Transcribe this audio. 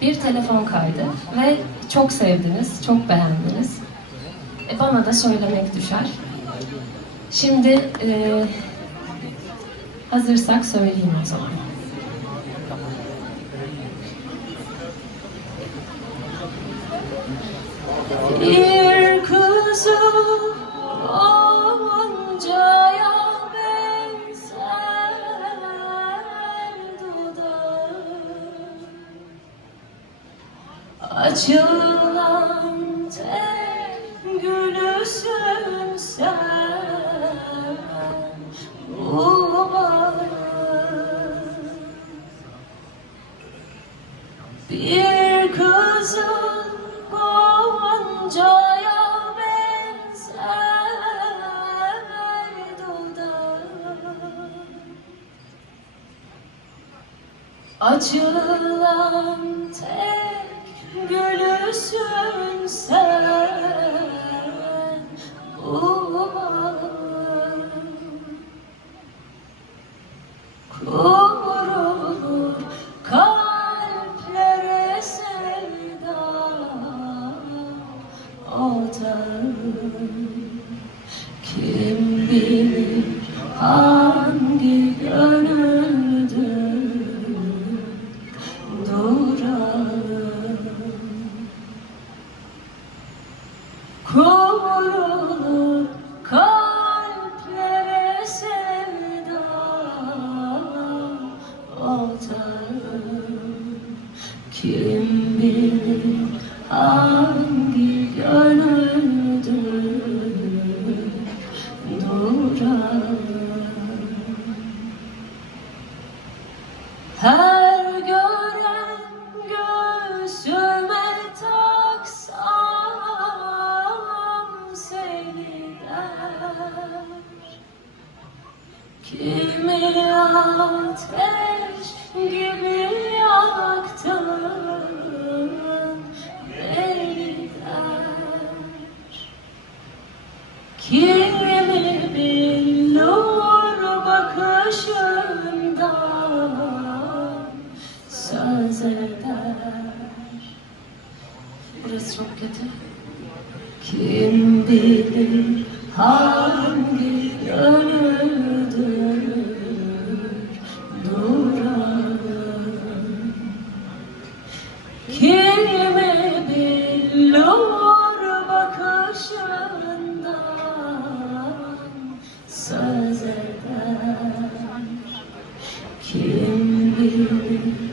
bir telefon kaydı ve çok sevdiniz, çok beğendiniz. E bana da söylemek düşer. Şimdi e, hazırsak söyleyeyim o zaman. Bir kızı Açılan tek gülüsün sen bağın bir kızın Gonca'ya benzer dudağı. Açılan tek gülüsün sen Kurulur kalplere sevda Otağım Kim bilir hangi gönüldür Kim bilir hangi gönüldür Durağım her gören göğsüme taksam seni der Kimi ateş gibi Kimi bilir bakışından söz Kim bilir hangi you.